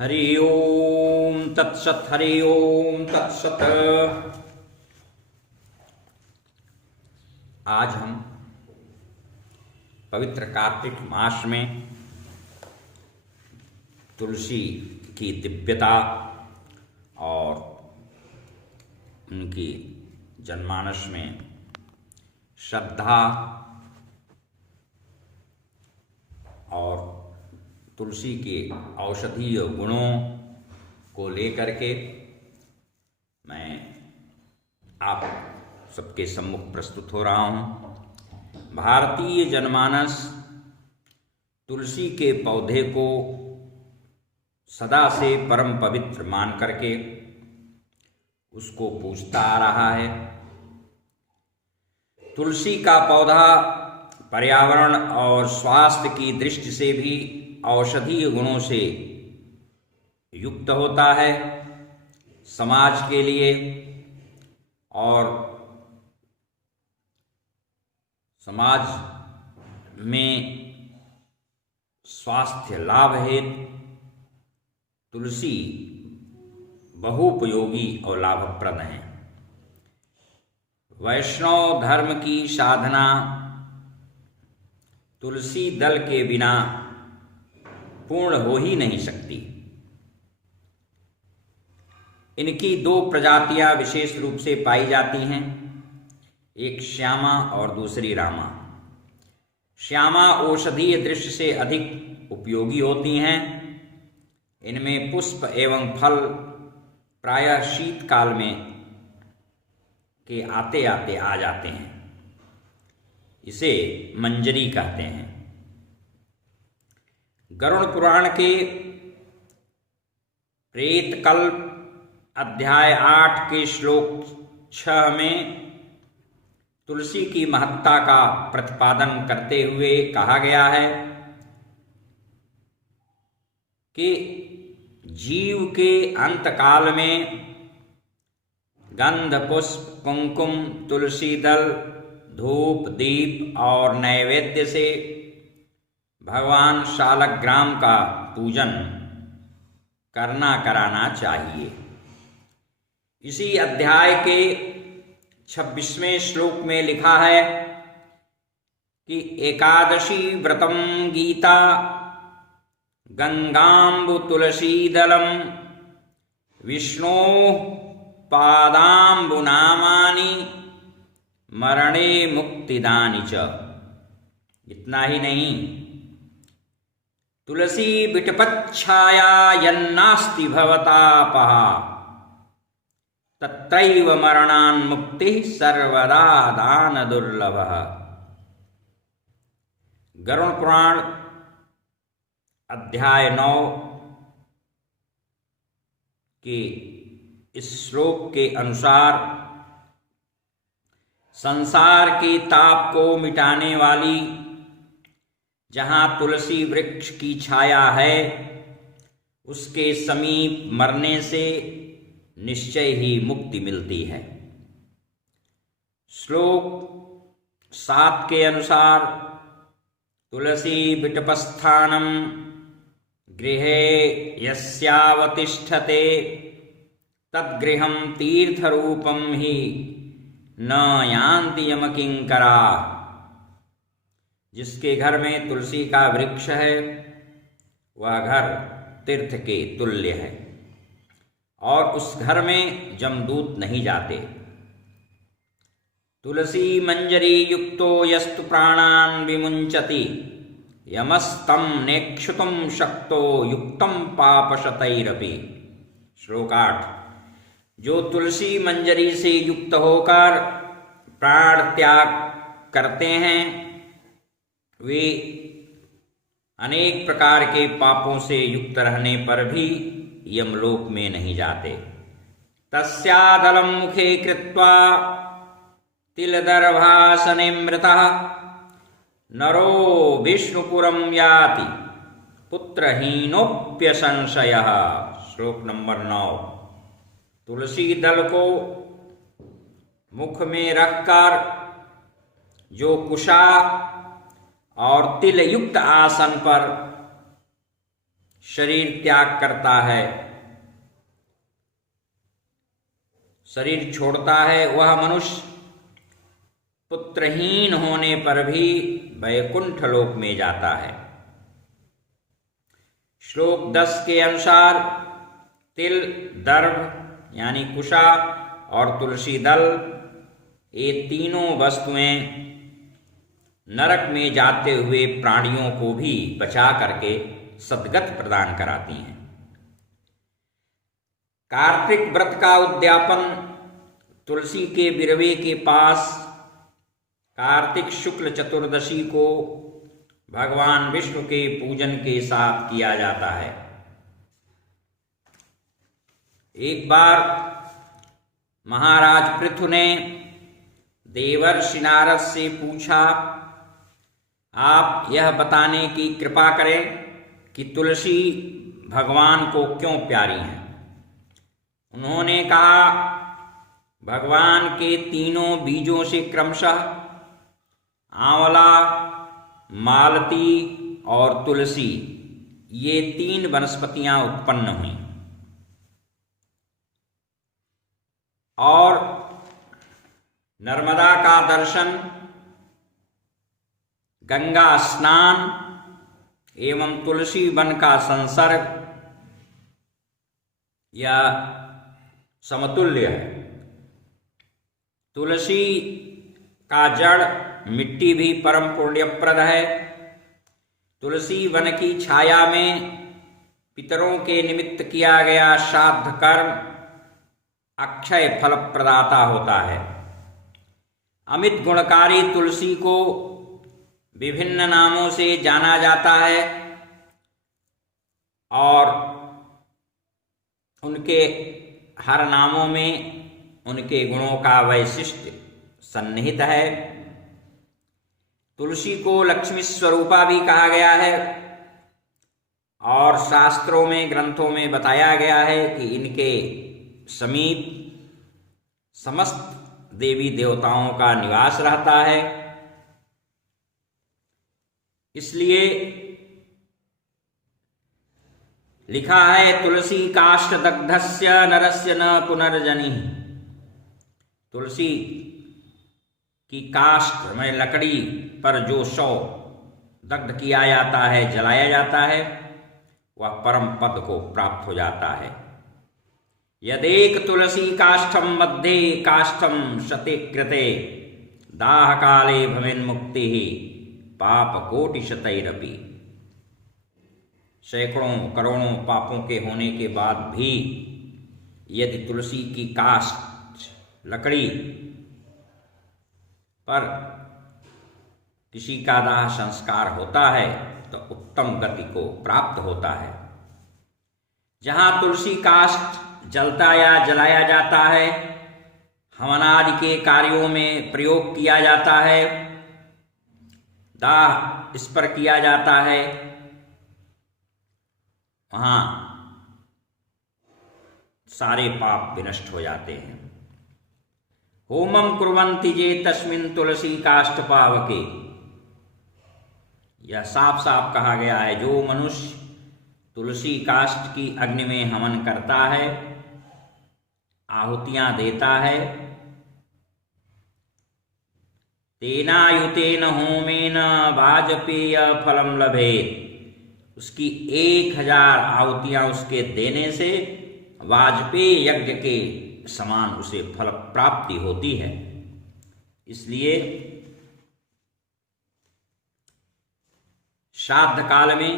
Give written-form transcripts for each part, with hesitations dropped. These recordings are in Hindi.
हरि ओम तत्सत। हरि ओम तत्सत। आज हम पवित्र कार्तिक मास में तुलसी की दिव्यता और उनकी जनमानस में श्रद्धा और तुलसी के औषधीय गुणों को लेकर के मैं आप सबके सम्मुख प्रस्तुत हो रहा हूँ। भारतीय जनमानस तुलसी के पौधे को सदा से परम पवित्र मान करके उसको पूजता आ रहा है। तुलसी का पौधा पर्यावरण और स्वास्थ्य की दृष्टि से भी औषधीय गुणों से युक्त होता है। समाज के लिए और समाज में स्वास्थ्य लाभ हेतु तुलसी बहुपयोगी और लाभप्रद है। वैष्णव धर्म की साधना तुलसी दल के बिना पूर्ण हो ही नहीं सकती। इनकी दो प्रजातियां विशेष रूप से पाई जाती हैं, एक श्यामा और दूसरी रामा। श्यामा औषधीय दृष्टि से अधिक उपयोगी होती हैं। इनमें पुष्प एवं फल प्रायः शीतकाल में के आते आते आ जाते हैं। इसे मंजरी कहते हैं। गरुड़ पुराण के प्रेतकल्प अध्याय 8 के श्लोक 6 में तुलसी की महत्ता का प्रतिपादन करते हुए कहा गया है कि जीव के अंतकाल में गंध पुष्प कुंकुम तुलसी दल धूप दीप और नैवेद्य से भगवान शालग्राम का पूजन कराना चाहिए। इसी अध्याय के 26वें श्लोक में लिखा है कि एकादशी व्रतम गीता गंगांबु तुलसी दलम विष्णो पादांबु नामानि मरणे मुक्तिदानि च। इतना ही नहीं, तुलसी विटपच्छाया यन्नास्ति भवतापहा तत्रैव मरणान्मुक्ति सर्वदा दान दुर्लभः। गरुड़ पुराण अध्याय 9 के इस श्लोक के अनुसार संसार के ताप को मिटाने वाली जहाँ तुलसी वृक्ष की छाया है, उसके समीप मरने से निश्चय ही मुक्ति मिलती है। श्लोक 7 के अनुसार तुलसी विटपस्थानम गृहे यस्यावतिष्ठते तद्गृहं तीर्थरूपं हि न यान्ति यमकिंकरा। जिसके घर में तुलसी का वृक्ष है वह घर तीर्थ के तुल्य है और उस घर में जमदूत नहीं जाते। तुलसी मंजरी युक्तो यस्तु प्राणान विमुंचति यमस्तं नेक्षुतुं शक्तो युक्तं पापशतैरपि। श्लोक 8। जो तुलसी मंजरी से युक्त होकर प्राण त्याग करते हैं वे अनेक प्रकार के पापों से युक्त रहने पर भी यमलोक में नहीं जाते। तस्यादलं मुखे कृत्वा तिलदर्भासने मृतः नरो विष्णुपुरं याति पुत्रहीनोप्यसंशयः। श्लोक नंबर 9। तुलसी दल को मुख में रखकर जो कुशा और तिल युक्त आसन पर शरीर त्याग करता है, शरीर छोड़ता है, वह मनुष्य पुत्रहीन होने पर भी वैकुंठ लोक में जाता है। श्लोक 10 के अनुसार तिल, दर्भ यानी कुशा और तुलसी दल, ये तीनों वस्तुएं नरक में जाते हुए प्राणियों को भी बचा करके सद्गति प्रदान कराती हैं। कार्तिक व्रत का उद्यापन तुलसी के बिरवे के पास कार्तिक शुक्ल चतुर्दशी को भगवान विष्णु के पूजन के साथ किया जाता है। एक बार महाराज पृथु ने देवर्षि नारद से पूछा, आप यह बताने की कृपा करें कि तुलसी भगवान को क्यों प्यारी है। उन्होंने कहा, भगवान के तीनों बीजों से क्रमशः आंवला, मालती और तुलसी, ये 3 वनस्पतियां उत्पन्न हुई और नर्मदा का दर्शन, गंगा स्नान एवं तुलसी वन का संसर्ग या समतुल्य है। तुलसी का जड़ मिट्टी भी परम पुण्यप्रद है। तुलसी वन की छाया में पितरों के निमित्त किया गया श्राद्ध कर्म अक्षय फल प्रदाता होता है। अमित गुणकारी तुलसी को विभिन्न नामों से जाना जाता है और उनके हर नामों में उनके गुणों का वैशिष्ट्य सन्निहित है। तुलसी को लक्ष्मी स्वरूपा भी कहा गया है और शास्त्रों में, ग्रंथों में बताया गया है कि इनके समीप समस्त देवी देवताओं का निवास रहता है। इसलिए लिखा है, तुलसी काष्ठ दग्धस्य नरस्य न पुनर्जनि। तुलसी की काष्ठ में लकड़ी पर जो शव दग्ध किया जाता है, जलाया जाता है, वह परम पद को प्राप्त हो जाता है। यदेक तुलसी काष्ठम मध्ये काष्ठम शते कृते दाह काले भवेन्मुक्ति पाप कोटि शतैरपि। सैकड़ों करोड़ों पापों के होने के बाद भी यदि तुलसी की काष्ठ लकड़ी पर किसी का दाह संस्कार होता है तो उत्तम गति को प्राप्त होता है। जहाँ तुलसी काष्ठ जलता या जलाया जाता है, हवन आदि के कार्यों में प्रयोग किया जाता है, दाह इस पर किया जाता है, वहाँ सारे पाप विनष्ट हो जाते हैं। होमम कुर्वन्ति जे तस्मिन् तुलसी काष्ठ पावके। यह साफ साफ कहा गया है, जो मनुष्य तुलसी काष्ठ की अग्नि में हवन करता है, आहुतियां देता है, तेनायुतेन होमेन वाजपेय फलम लभेत। उसकी 1000 आहुतियां उसके देने से वाजपेय यज्ञ के समान उसे फल प्राप्ति होती है। इसलिए श्राद्ध काल में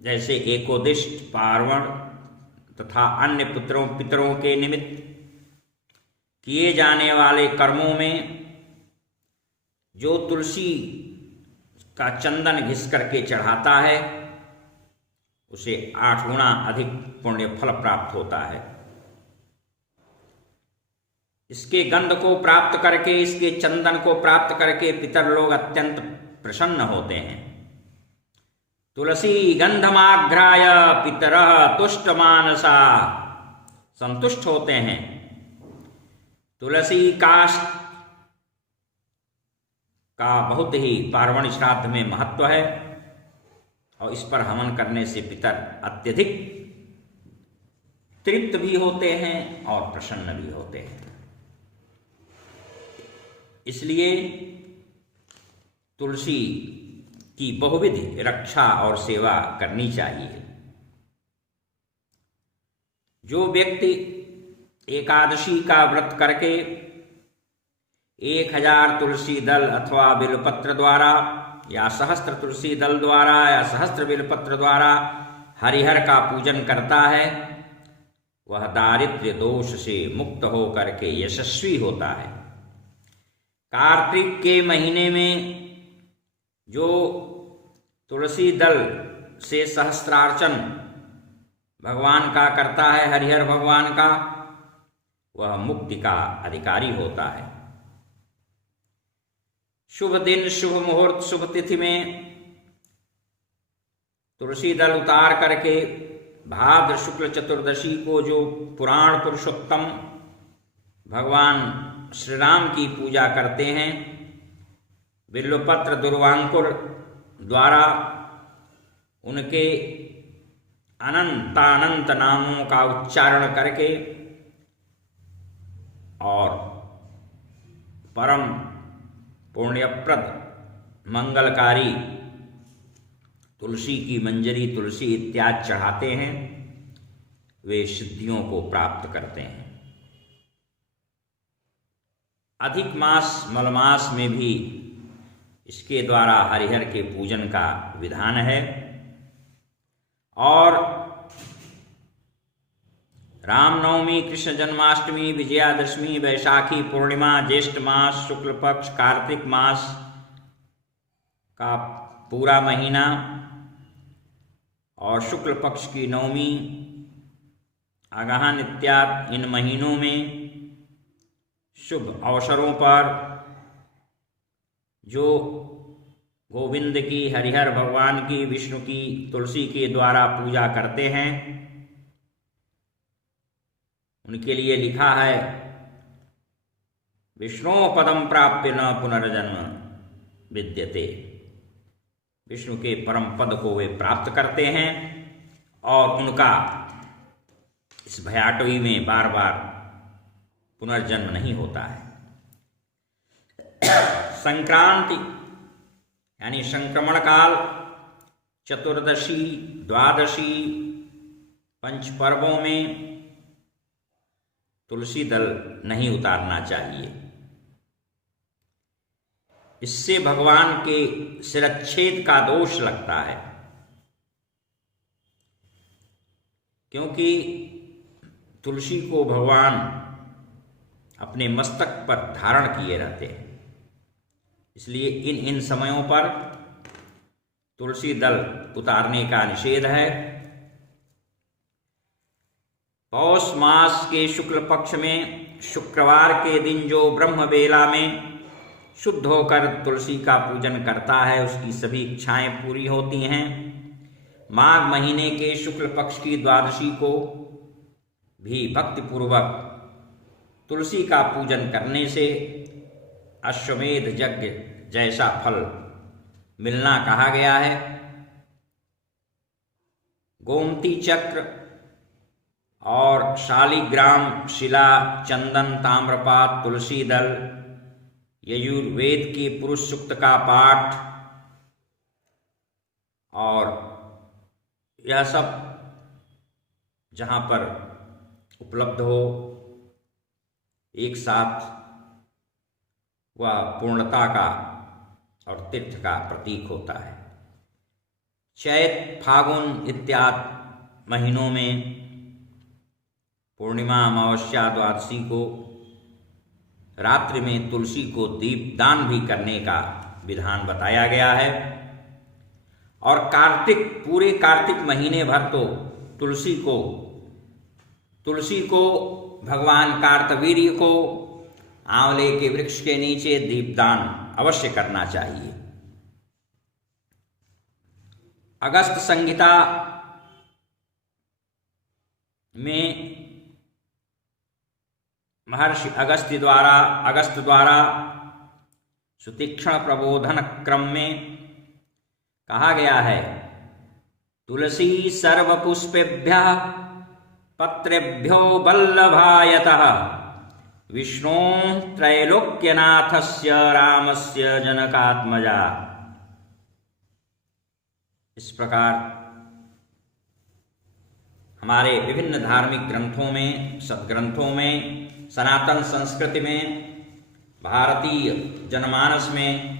जैसे एकोदिष्ट, पार्वण तथा अन्य पितरों के निमित्त किए जाने वाले कर्मों में जो तुलसी का चंदन घिस करके चढ़ाता है, उसे 8 गुना अधिक पुण्य फल प्राप्त होता है। इसके गंध को प्राप्त करके, इसके चंदन को प्राप्त करके पितर लोग अत्यंत प्रसन्न होते हैं। तुलसी गंधमाघ्राय पितरः तुष्ट मानसा, संतुष्ट होते हैं। तुलसी काष्ठ का बहुत ही पार्वण श्राद्ध में महत्व है और इस पर हवन करने से पितर अत्यधिक तृप्त भी होते हैं और प्रसन्न भी होते हैं। इसलिए तुलसी की बहुविध रक्षा और सेवा करनी चाहिए। जो व्यक्ति एकादशी का व्रत करके 1000 तुलसी दल अथवा बिल्वपत्र द्वारा या सहस्त्र तुलसी दल द्वारा या सहस्त्र बिल्वपत्र द्वारा हरिहर का पूजन करता है, वह दारिद्र्य दोष से मुक्त हो करके यशस्वी होता है। कार्तिक के महीने में जो तुलसी दल से सहस्त्रार्चन भगवान का करता है, हरिहर भगवान का, वह मुक्ति का अधिकारी होता है। शुभ दिन, शुभ मुहूर्त, शुभ तिथि में तुलसी दल उतार करके भाद्र शुक्ल चतुर्दशी को जो पुराण पुरुषोत्तम भगवान श्री राम की पूजा करते हैं, बिल्वपत्र दुर्वांकुर द्वारा उनके अनंतानंत नामों का उच्चारण करके और परम पुण्यप्रद मंगलकारी तुलसी की मंजरी, तुलसी इत्यादि चढ़ाते हैं, वे सिद्धियों को प्राप्त करते हैं। अधिक मास मलमास में भी इसके द्वारा हरिहर के पूजन का विधान है। और रामनवमी, कृष्ण जन्माष्टमी, विजयादशमी, वैशाखी पूर्णिमा, ज्येष्ठ मास, शुक्ल पक्ष, कार्तिक मास का पूरा महीना और शुक्ल पक्ष की नवमी, अगहन इत्यादि इन महीनों में शुभ अवसरों पर जो गोविंद की, हरिहर भगवान की, विष्णु की तुलसी के द्वारा पूजा करते हैं, उनके लिए लिखा है विष्णु पदम प्राप्य न पुनर्जन्म विद्यते। विष्णु के परम पद को वे प्राप्त करते हैं और उनका इस भयाटवी में बार बार पुनर्जन्म नहीं होता है। संक्रांति यानी संक्रमण काल, चतुर्दशी, द्वादशी, पंच पर्वों में तुलसी दल नहीं उतारना चाहिए। इससे भगवान के शिरच्छेद का दोष लगता है, क्योंकि तुलसी को भगवान अपने मस्तक पर धारण किए रहते हैं। इसलिए इन समयों पर तुलसी दल उतारने का निषेध है। पौष मास के शुक्ल पक्ष में शुक्रवार के दिन जो ब्रह्म बेला में शुद्ध होकर तुलसी का पूजन करता है, उसकी सभी इच्छाएं पूरी होती हैं। माघ महीने के शुक्ल पक्ष की द्वादशी को भी भक्तिपूर्वक तुलसी का पूजन करने से अश्वमेध यज्ञ जैसा फल मिलना कहा गया है। गोमती चक्र और शालिग्राम, शिला, चंदन, ताम्रपात, तुलसी दल, यजुर्वेद की पुरुष सूक्त का पाठ और यह सब जहाँ पर उपलब्ध हो, एक साथ वह पूर्णता का और तीर्थ का प्रतीक होता है। चैत, फागुन इत्यादि महीनों में पूर्णिमा, अमावस्या, द्वादशी को रात्रि में तुलसी को दीपदान भी करने का विधान बताया गया है। और कार्तिक, पूरे कार्तिक महीने भर तो तुलसी को भगवान कार्तवीर्य को आंवले के वृक्ष के नीचे दीपदान अवश्य करना चाहिए। अगस्त संहिता में महर्षि अगस्त द्वारा सुतीक्ष्ण प्रबोधन क्रम में कहा गया है तुलसी सर्वपुष्पेभ्यः पत्रेभ्यो वल्लभायतः विष्णोः त्रैलोक्यनाथस्य रामस्य जनकात्मजा। इस प्रकार हमारे विभिन्न धार्मिक ग्रंथों में, सद्ग्रंथों में, सनातन संस्कृति में, भारतीय जनमानस में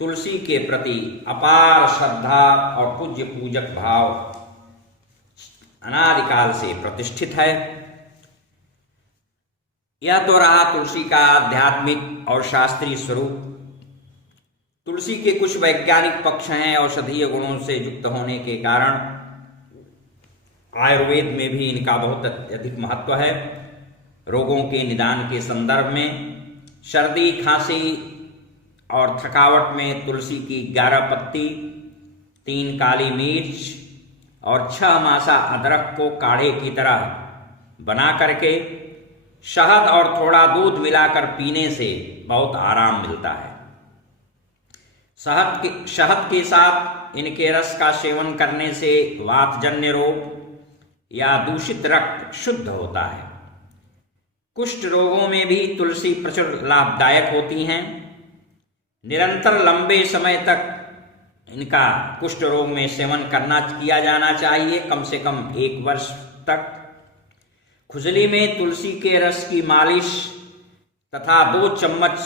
तुलसी के प्रति अपार श्रद्धा और पूज्य पूजक भाव अनादिकाल से प्रतिष्ठित है। यह तो रहा तुलसी का आध्यात्मिक और शास्त्रीय स्वरूप। तुलसी के कुछ वैज्ञानिक पक्ष हैं। औषधीय गुणों से युक्त होने के कारण आयुर्वेद में भी इनका बहुत अधिक महत्व है। रोगों के निदान के संदर्भ में सर्दी, खांसी और थकावट में तुलसी की 11 पत्ती, 3 काली मिर्च और 6 मासा अदरक को काढ़े की तरह बना करके शहद और थोड़ा दूध मिलाकर पीने से बहुत आराम मिलता है। शहद के साथ इनके रस का सेवन करने से वातजन्य रोग या दूषित रक्त शुद्ध होता है। कुष्ठ रोगों में भी तुलसी प्रचुर लाभदायक होती हैं। निरंतर लंबे समय तक इनका कुष्ठ रोग में सेवन किया जाना चाहिए, कम से कम 1 वर्ष तक। खुजली में तुलसी के रस की मालिश तथा 2 चम्मच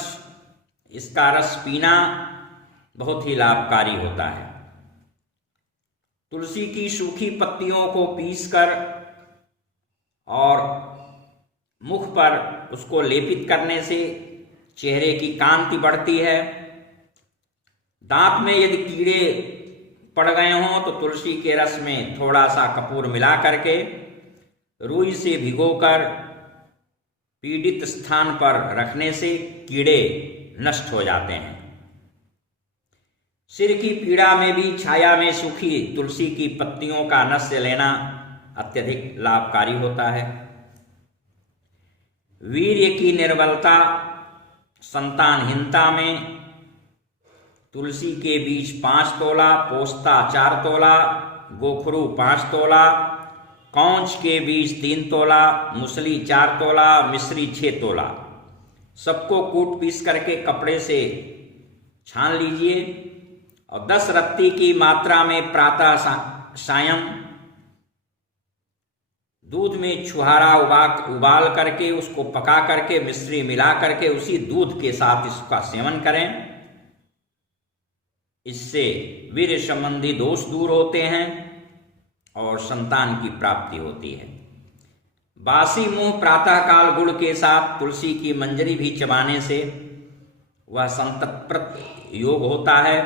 इसका रस पीना बहुत ही लाभकारी होता है। तुलसी की सूखी पत्तियों को पीसकर और मुख पर उसको लेपित करने से चेहरे की कांति बढ़ती है। दांत में यदि कीड़े पड़ गए हों तो तुलसी के रस में थोड़ा सा कपूर मिला करके रुई से भिगोकर पीड़ित स्थान पर रखने से कीड़े नष्ट हो जाते हैं। सिर की पीड़ा में भी छाया में सूखी तुलसी की पत्तियों का नस्य लेना अत्यधिक लाभकारी होता है। वीर्य की निर्बलता, संतानहीनता में तुलसी के बीज 5 तोला, पोस्ता 4 तोला, गोखरू 5 तोला, कौंच के बीज 3 तोला, मुसली 4 तोला, मिश्री 6 तोला, सबको कूट पीस करके कपड़े से छान लीजिए और 10 रत्ती की मात्रा में प्रातः सायं दूध में छुहारा उबाल करके उसको पका करके मिश्री मिला करके उसी दूध के साथ इसका सेवन करें। इससे वीर्य संबंधी दोष दूर होते हैं और संतान की प्राप्ति होती है। बासी मुंह प्रातःकाल गुड़ के साथ तुलसी की मंजरी भी चबाने से वह संतप्रत योग होता है।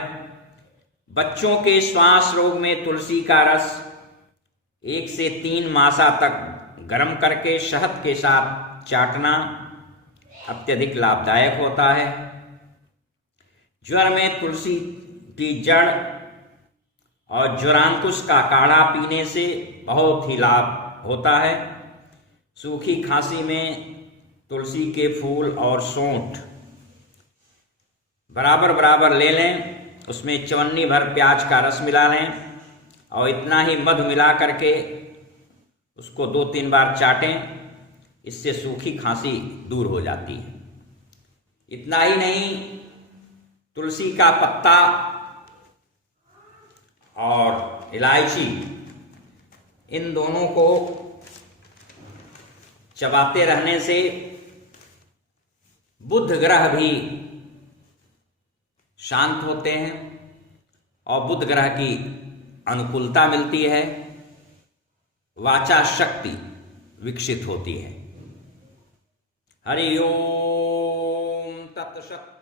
बच्चों के श्वास रोग में तुलसी का रस 1 से 3 मासा तक गर्म करके शहद के साथ चाटना अत्यधिक लाभदायक होता है। ज्वर में तुलसी की जड़ और ज्वरांकुश का काढ़ा पीने से बहुत ही लाभ होता है। सूखी खांसी में तुलसी के फूल और सौंठ बराबर बराबर ले लें, उसमें चवन्नी भर प्याज का रस मिला लें और इतना ही मधु मिला करके उसको 2-3 बार चाटें। इससे सूखी खांसी दूर हो जाती है। इतना ही नहीं, तुलसी का पत्ता और इलायची इन दोनों को चबाते रहने से बुध ग्रह भी शांत होते हैं और बुध ग्रह की अनुकूलता मिलती है। वाचा शक्ति विकसित होती है। हरि ओम तत्सत।